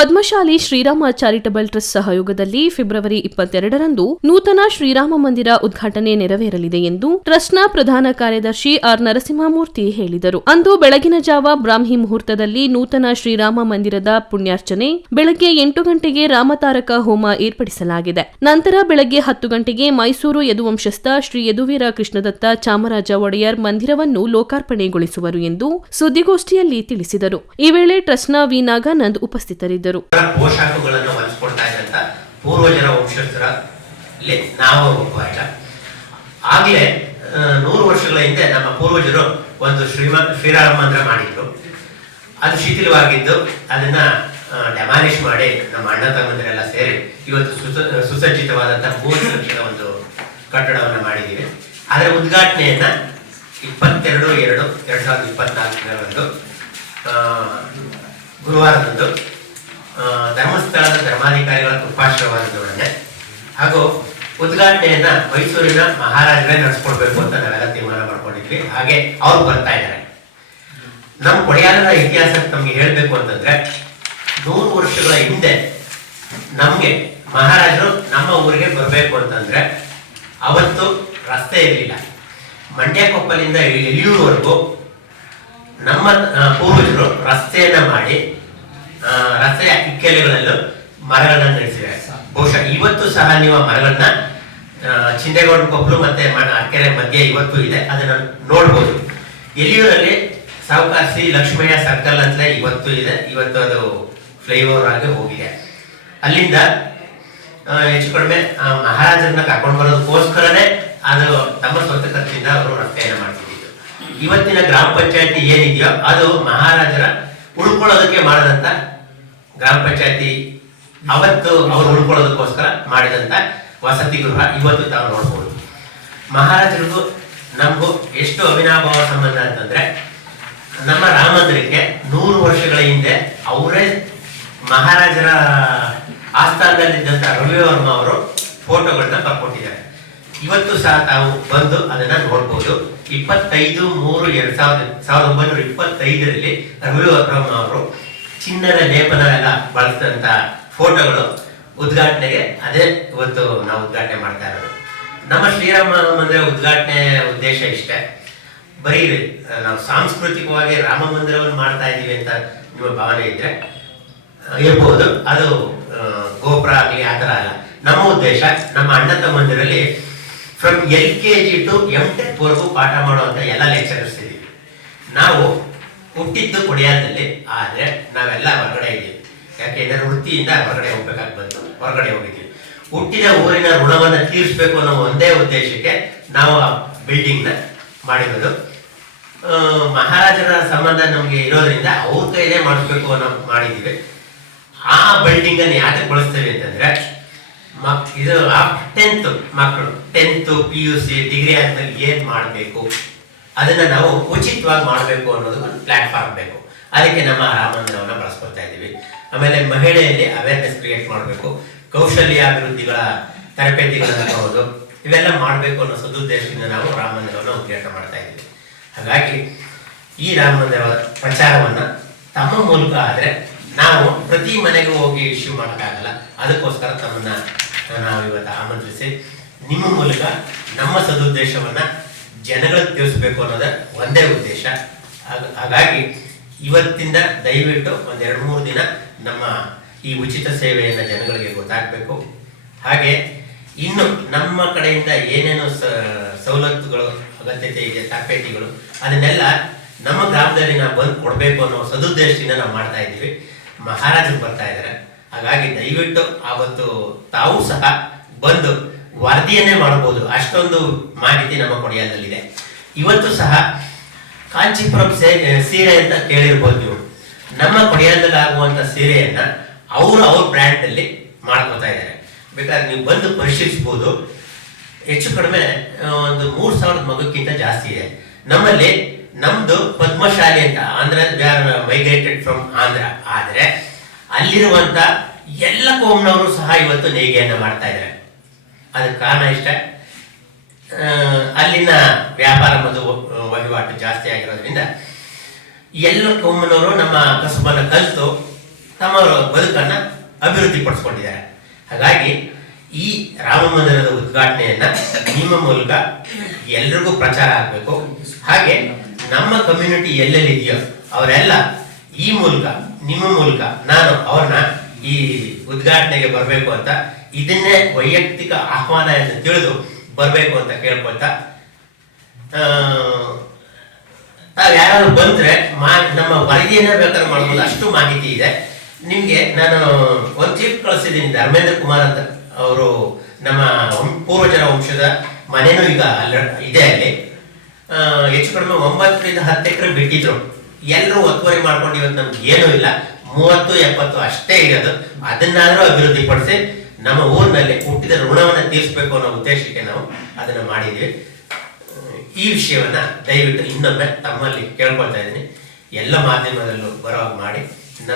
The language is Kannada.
ಪದ್ಮಶಾಲಿ ಶ್ರೀರಾಮ ಚಾರಿಟಬಲ್ ಟ್ರಸ್ಟ್ ಸಹಯೋಗದಲ್ಲಿ ಫೆಬ್ರವರಿ ಇಪ್ಪತ್ತೆರಡರಂದು ನೂತನ ಶ್ರೀರಾಮ ಮಂದಿರ ಉದ್ಘಾಟನೆ ನೆರವೇರಲಿದೆ ಎಂದು ಟ್ರಸ್ಟ್ನ ಪ್ರಧಾನ ಕಾರ್ಯದರ್ಶಿ ಆರ್ ನರಸಿಂಹಮೂರ್ತಿ ಹೇಳಿದರು. ಅಂದು ಬೆಳಗಿನ ಜಾವ ಬ್ರಾಹ್ಮಿ ಮುಹೂರ್ತದಲ್ಲಿ ನೂತನ ಶ್ರೀರಾಮ ಮಂದಿರದ ಪುಣ್ಯಾರ್ಚನೆ, ಬೆಳಗ್ಗೆ ಎಂಟು ಗಂಟೆಗೆ ರಾಮತಾರಕ ಹೋಮ ಏರ್ಪಡಿಸಲಾಗಿದೆ. ನಂತರ ಬೆಳಗ್ಗೆ ಹತ್ತು ಗಂಟೆಗೆ ಮೈಸೂರು ಯದುವಂಶಸ್ಥ ಶ್ರೀ ಯದುವೀರ ಕೃಷ್ಣದತ್ತ ಚಾಮರಾಜ ಒಡೆಯರ್ ಮಂದಿರವನ್ನು ಲೋಕಾರ್ಪಣೆಗೊಳಿಸುವರು ಎಂದು ಸುದ್ದಿಗೋಷ್ಠಿಯಲ್ಲಿ ತಿಳಿಸಿದರು. ಈ ವೇಳೆ ಟ್ರಸ್ಟ್ನ ವಿ ನಾಗಾನಂದ್ ಉಪಸ್ಥಿತರಿದ್ದರು. ಅವರ ಪೋಷಾಕಗಳನ್ನು ಇದ್ದಂತ ಪೂರ್ವಜರ ವಂಶಸ್ಥರಲ್ಲಿ ನಾವು ಆಗ್ಲೇ ನೂರು ವರ್ಷಗಳ ಹಿಂದೆ ನಮ್ಮ ಪೂರ್ವಜರು ಒಂದು ಶ್ರೀಮ, ಶ್ರೀರಾಮ ಮಂದಿರ ಮಾಡಿದ್ರು. ಅದು ಶಿಥಿಲವಾಗಿದ್ದು, ಅದನ್ನ ಡೆಮಾಲಿಷ್ ಮಾಡಿ ನಮ್ಮ ಅಣ್ಣ ತಮ್ಮಂದಿರೆಲ್ಲ ಸೇರಿ ಇವತ್ತು ಸುಸ ಸುಸಜ್ಜಿತವಾದಂತಹ ಲಕ್ಷದ ಒಂದು ಕಟ್ಟಡವನ್ನು ಮಾಡಿದ್ದೀವಿ. ಅದರ ಉದ್ಘಾಟನೆಯನ್ನ ಇಪ್ಪತ್ತೆರಡು, ಎರಡು, ಎರಡ್ ಸಾವಿರದ ಇಪ್ಪತ್ನಾಲ್ಕರಂದು ಗುರುವಾರದಂದು ಧರ್ಮಸ್ಥಳದ ಧರ್ಮಾಧಿಕಾರಿಗಳ ಕೃಪಾಶ್ರಮದೊಡನೆ ಹಾಗೂ ಉದ್ಘಾಟನೆಯನ್ನ ಮೈಸೂರಿನ ಮಹಾರಾಜರೇ ನಡೆಸ್ಕೊಡ್ಬೇಕು ಅಂತ ನಾವೆಲ್ಲ ತೀರ್ಮಾನ ಮಾಡ್ಕೊಂಡಿದ್ವಿ. ಹಾಗೆ ಅವ್ರು ಬರ್ತಾ ಇದ್ದಾರೆ. ನಮ್ಮ ಕೊಡೆಯಾಲದ ಇತಿಹಾಸ ನಮ್ಗೆ ಹೇಳಬೇಕು ಅಂತಂದ್ರೆ, ನೂರು ವರ್ಷಗಳ ಹಿಂದೆ ನಮಗೆ ಮಹಾರಾಜರು ನಮ್ಮ ಊರಿಗೆ ಬರಬೇಕು ಅಂತಂದ್ರೆ, ಅವತ್ತು ರಸ್ತೆ ಇರಲಿಲ್ಲ. ಮಂಡ್ಯಕೊಪ್ಪಲಿಂದ ಕೊಪ್ಪಲಿಂದ ಎಲಿಯೂರ್ವರೆಗೂ ನಮ್ಮ ಪೂರ್ವಜರು ರಸ್ತೆಯನ್ನ ಮಾಡಿ ರಸ್ತೆಯ ಇಕ್ಕೆಲೆಗಳಲ್ಲೂ ಮರಗಳನ್ನ ನಡೆಸಿದ್ದಾರೆ ಬಹುಶಃ ಇವತ್ತು ಸಹ ನೀವು ಮರಗಳನ್ನ ಚಿಂದೇಗೌಡ ಕೊಪ್ಪಲು ಮತ್ತೆ ಅರಕೆರೆ ಮಧ್ಯೆ ಇವತ್ತು ಇದೆ, ಅದನ್ನ ನೋಡ್ಬೋದು. ಎಲಿಯೂರಲ್ಲಿ ಶ್ರೀ ಲಕ್ಷ್ಮಯ್ಯ ಸರ್ಕಲ್ ಅಂತಲೇ ಇವತ್ತು ಇದೆ, ಇವತ್ತು ಅದು ಫ್ಲೈಓವರ್ ಆಗಿ ಹೋಗಿದೆ. ಅಲ್ಲಿಂದ ಹೆಚ್ಚು ಕಡಿಮೆ ಮಹಾರಾಜರನ್ನ ಕರ್ಕೊಂಡು ಬರೋದಕ್ಕೋಸ್ಕರನೇ ಅದು ತಮ್ಮ ಸ್ವಂತ ಖರ್ಚಿಂದ ಅವರು ರಸ್ತೆಯನ್ನು ಮಾಡ್ತಿದ್ದು ಇವತ್ತಿನ ಗ್ರಾಮ ಪಂಚಾಯತಿ ಏನಿದೆಯೋ ಅದು ಮಹಾರಾಜರ ಉಳ್ಕೊಳ್ಳೋದಕ್ಕೆ ಮಾಡಿದಂತ ಗ್ರಾಮ ಪಂಚಾಯತಿ ಅವತ್ತು ಅವರು ಉಳ್ಕೊಳ್ಳೋದಕ್ಕೋಸ್ಕರ ಮಾಡಿದಂತ ವಸತಿ ಗೃಹ ಇವತ್ತು ತಾವು ನೋಡ್ಬೋದು. ಮಹಾರಾಜರಿಗೂ ನಮಗೂ ಎಷ್ಟು ಅವಿನಾಭಾವ ಸಂಬಂಧ ಅಂತಂದ್ರೆ, ನಮ್ಮ ರಾಮಂದಿರಕ್ಕೆ ನೂರು ವರ್ಷಗಳ ಹಿಂದೆ ಅವರೇ ಮಹಾರಾಜರ ಆಸ್ಥಾನದಲ್ಲಿದ್ದಂಥ ರವಿವರ್ಮ ಅವರು ಫೋಟೋಗಳನ್ನ ಬರ್ಕೊಟ್ಟಿದ್ದಾರೆ. ಇವತ್ತು ಸಹ ತಾವು ಬಂದು ಅದನ್ನ ನೋಡ್ಬೋದು. ಇಪ್ಪತ್ತೈದು ಮೂರು ಎರಡ್ ಸಾವಿರದ ಸಾವಿರದ ಒಂಬೈನೂರ ಇಪ್ಪತ್ತೈದರಲ್ಲಿ ರವಿವರ್ಮ ಅವರು ಚಿನ್ನದ ಲೇಪನ ಎಲ್ಲ ಬಳಸಿದಂತ ಫೋಟೋಗಳು ಉದ್ಘಾಟನೆಗೆ ಅದೇ ಇವತ್ತು ನಾವು ಉದ್ಘಾಟನೆ ಮಾಡ್ತಾ ಇರೋದು. ನಮ್ಮ ಶ್ರೀರಾಮ ಮಂದಿರ ಉದ್ಘಾಟನೆ ಉದ್ದೇಶ ಇಷ್ಟೇ. ಬರೀ ನಾವು ಸಾಂಸ್ಕೃತಿಕವಾಗಿ ರಾಮ ಮಂದಿರವನ್ನು ಮಾಡ್ತಾ ಇದ್ದೀವಿ ಅಂತ ನಿಮ್ಮ ಭಾವನೆ ಇದ್ರೆ ಇರ್ಬೋದು. ಅದು ಗೋಪುರ ಆಗಲಿ, ಆ ಥರ ಅಲ್ಲ. ನಮ್ಮ ಉದ್ದೇಶ, ನಮ್ಮ ಅಣ್ಣ ತಮ್ಮಂದಿರಲ್ಲಿ from L K G to M tech ವರೆಗೂ ಪಾಠ ಮಾಡುವಂಥ ಎಲ್ಲ ಲೆಕ್ಚರರ್ಸ್ ಇದ್ದೀವಿ. ನಾವು ಹುಟ್ಟಿದ್ದು ಕೊಡಿಯಾದಲ್ಲಿ, ಆದರೆ ನಾವೆಲ್ಲ ಹೊರಗಡೆ ಇದ್ದೀವಿ. ಯಾಕೆಂದ್ರೆ ವೃತ್ತಿಯಿಂದ ಹೊರಗಡೆ ಹೋಗ್ಬೇಕಾಗಿ ಬಂತು. ಹೊರಗಡೆ ಹೋಗಿದ್ದೀವಿ ಹುಟ್ಟಿದ ಊರಿನ ಋಣವನ್ನು ತೀರಿಸಬೇಕು ಅನ್ನೋ ಒಂದೇ ಉದ್ದೇಶಕ್ಕೆ ನಾವು ಆ ಬಿಲ್ಡಿಂಗ್ನ ಮಾಡಿರೋದು. ಮಹಾರಾಜರ ಸಂಬಂಧ ನಮಗೆ ಇರೋದ್ರಿಂದ ಅವ್ರ ಕೈಲೇ ಮಾಡಿಸ್ಬೇಕು ಅನ್ನೋ ಮಾಡಿದ್ದೀವಿ. ಆ ಬಿಲ್ಡಿಂಗ್ ಅನ್ನು ಯಾಕೆ ಬಳಸ್ತೇವೆ ಅಂತಂದ್ರೆ, ಮಕ್ ಇದು ಟೆಂತ್ ಮಕ್ಕಳು tenth P U C degree ಆದ್ಮೇಲೆ ಏನ್ ಮಾಡಬೇಕು? ಅದನ್ನ ನಾವು ಉಚಿತವಾಗಿ ಮಾಡಬೇಕು ಅನ್ನೋದು ಒಂದು ಪ್ಲಾಟ್ಫಾರ್ಮ್ ಬೇಕು. ಅದಕ್ಕೆ ನಮ್ಮ ರಾಮಂದಿರವನ್ನು ಬಳಸ್ಕೊಳ್ತಾ ಇದ್ದೀವಿ. ಆಮೇಲೆ ಮಹಿಳೆಯಲ್ಲಿ ಅವೇರ್ನೆಸ್ ಕ್ರಿಯೇಟ್ ಮಾಡಬೇಕು. ಕೌಶಲ್ಯ ಅಭಿವೃದ್ಧಿಗಳ ತರಬೇತಿಗಳನ್ನು ಹೌದು ಇವೆಲ್ಲ ಮಾಡಬೇಕು ಅನ್ನೋ ಸದುದ್ದೇಶದಿಂದ ನಾವು ರಾಮ ಮಂದಿರವನ್ನು ಉದ್ಘಾಟನೆ ಮಾಡ್ತಾ ಇದ್ದೀವಿ. ಹಾಗಾಗಿ ಈ ರಾಮ ಮಂದಿರ ಪ್ರಚಾರವನ್ನ ತಮ್ಮ ಮೂಲಕ ಆದರೆ ನಾವು ಪ್ರತಿ ಮನೆಗೂ ಹೋಗಿ ಇಶ್ಯೂ ಮಾಡೋಕ್ಕಾಗಲ್ಲ. ಅದಕ್ಕೋಸ್ಕರ ತಮ್ಮನ್ನು ನಾವು ಇವತ್ತು ಆಮಂತ್ರಿಸಿ, ನಿಮ್ಮ ಮೂಲಕ ನಮ್ಮ ಸದುದ್ದೇಶವನ್ನ ಜನಗಳಿಗೆ ತಿಳಿಸ್ಬೇಕು ಅನ್ನೋದ ಒಂದೇ ಉದ್ದೇಶ. ಹಾಗ- ಹಾಗಾಗಿ ಇವತ್ತಿಂದ ದಯವಿಟ್ಟು ಒಂದೆರಡು ಮೂರು ದಿನ ನಮ್ಮ ಈ ಉಚಿತ ಸೇವೆಯನ್ನು ಜನಗಳಿಗೆ ಗೊತ್ತಾಗಬೇಕು. ಹಾಗೆ ಇನ್ನು ನಮ್ಮ ಕಡೆಯಿಂದ ಏನೇನು ಸವಲತ್ತುಗಳು, ಅಗತ್ಯತೆ ಇದೆ ತರಬೇತಿಗಳು ಅದನ್ನೆಲ್ಲ ನಮ್ಮ ಗ್ರಾಮದಲ್ಲಿ ನಾವು ಬಂದು ಕೊಡಬೇಕು ಅನ್ನೋ ಸದುದ್ದೇಶದಿಂದ ನಾವು ಮಾಡ್ತಾ ಇದ್ದೀವಿ. ಮಹಾರಾಜರು ಬರ್ತಾ ಇದ್ದಾರೆ. ಹಾಗಾಗಿ ದಯವಿಟ್ಟು ಆವತ್ತು ತಾವು ಸಹ ಬಂದು ವರದಿಯನ್ನೇ ಮಾಡಬಹುದು. ಅಷ್ಟೊಂದು ಮಾಹಿತಿ ನಮ್ಮ ಕೊಡಿಯಾದಲ್ಲಿದೆ ಇವತ್ತು ಸಹ ಕಾಂಚೀಪುರಂ ಸೀರೆ ಅಂತ ಕೇಳಿರ್ಬೋದು ನೀವು. ನಮ್ಮ ಕೊಡಿಯಾದಲ್ಲಿ ಆಗುವಂತ ಸೀರೆಯನ್ನ ಅವರು ಅವ್ರ ಬ್ರ್ಯಾಂಡ್ ಅಲ್ಲಿ ಮಾಡ್ಕೋತಾ ಇದ್ದಾರೆ. ಬೇಕಾದ್ರೆ ನೀವು ಬಂದು ಪರಿಶೀಲಿಸಬಹುದು. ಹೆಚ್ಚು ಕಡಿಮೆ ಒಂದು ಮೂರ್ ಸಾವಿರದ ಮಗಕ್ಕಿಂತ ಜಾಸ್ತಿ ಇದೆ. ನಮ್ಮಲ್ಲಿ ನಮ್ದು ಪದ್ಮಶಾಲಿ ಅಂತ ಆಂಧ್ರ ಮೈಗ್ರೇಟೆಡ್ ಫ್ರಮ್ ಆಂಧ್ರ. ಆದ್ರೆ ಅಲ್ಲಿರುವಂತ ಎಲ್ಲ ಕೋಮ್ನವರು ಸಹ ಇವತ್ತು ನೇಯ್ಗೆಯನ್ನ ಮಾಡ್ತಾ ಇದ್ದಾರೆ. ಅದಕ್ಕೆ ಕಾರಣ ಇಷ್ಟೇ. ಅಲ್ಲಿನ ವ್ಯಾಪಾರ ಮತ್ತು ವಹಿವಾಟು ಜಾಸ್ತಿ ಆಗಿರೋದ್ರಿಂದ ಎಲ್ಲ ಕೊಮ್ಮನವರು ನಮ್ಮ ಕಸುಬನ್ನು ಕಲಿತು ತಮ್ಮ ಬದುಕನ್ನು ಅಭಿವೃದ್ಧಿ ಪಡಿಸ್ಕೊಂಡಿದ್ದಾರೆ ಹಾಗಾಗಿ ಈ ರಾಮ ಮಂದಿರದ ಉದ್ಘಾಟನೆಯನ್ನ ನಿಮ್ಮ ಮೂಲಕ ಎಲ್ರಿಗೂ ಪ್ರಚಾರ ಆಗಬೇಕು. ಹಾಗೆ ನಮ್ಮ ಕಮ್ಯುನಿಟಿ ಎಲ್ಲೆಲ್ಲಿದೆಯೋ ಅವರೆಲ್ಲ ಈ ಮೂಲಕ, ನಿಮ್ಮ ಮೂಲಕ ನಾನು ಅವ್ರನ್ನ ಈ ಉದ್ಘಾಟನೆಗೆ ಬರಬೇಕು ಅಂತ ಇದನ್ನೇ ವೈಯಕ್ತಿಕ ಆಹ್ವಾನ ಎಂದು ತಿಳಿದು ಬರಬೇಕು ಅಂತ ಕೇಳ್ಕೊಳ್ತಾ ತಾವು ಯಾರಾದ್ರು ಬಂದ್ರೆ ಮಾ, ನಮ್ಮ ವರದಿಯನ್ನ ಬೇಕಾದ್ರೆ ಮಾಡ್ಬೋದು, ಅಷ್ಟು ಮಾಹಿತಿ ಇದೆ. ನಿಮ್ಗೆ ನಾನು ಒಂದು ಕ್ಲಿಪ್ ಕಳಿಸಿದ್ದೀನಿ ಧರ್ಮೇಂದ್ರ ಕುಮಾರ್ ಅಂತ ಅವರು ನಮ್ಮ ಪೂರ್ವಜರ ವಂಶದ ಮನೆಯೂ ಈಗ ಅಲ್ಲ, ಇದೆ ಅಲ್ಲಿ. ಹೆಚ್ಚು ಕಡಿಮೆ ಒಂಬತ್ತರಿಂದ ಹತ್ತು ಎಕರೆ ಬಿಟ್ಟಿದ್ರು. ಎಲ್ಲರೂ ಒತ್ತುವರಿ ಮಾಡ್ಕೊಂಡು ಇವತ್ತು ನಮ್ಗೆ ಏನೂ ಇಲ್ಲ. ಮೂವತ್ತು ಎಪ್ಪತ್ತು ಅಷ್ಟೇ ಇರೋದು. ಅದನ್ನಾದರೂ ಅಭಿವೃದ್ಧಿ ಪಡಿಸಿ ನಮ್ಮ ಊರಿನಲ್ಲಿ ಹುಟ್ಟಿದ ಋಣವನ್ನು ತೀರಿಸಬೇಕು ಅನ್ನೋ ಉದ್ದೇಶಕ್ಕೆ ನಾವು ಅದನ್ನ ಮಾಡಿದ್ವಿ. ಈ ವಿಷಯವನ್ನ ದಯವಿಟ್ಟು ಇನ್ನೊಮ್ಮೆ ತಮ್ಮಲ್ಲಿ ಕೇಳ್ಕೊಳ್ತಾ ಇದ್ದೀನಿ. ಎಲ್ಲ ಮಾಧ್ಯಮದಲ್ಲೂ ಬರೋ ಮಾಡಿ.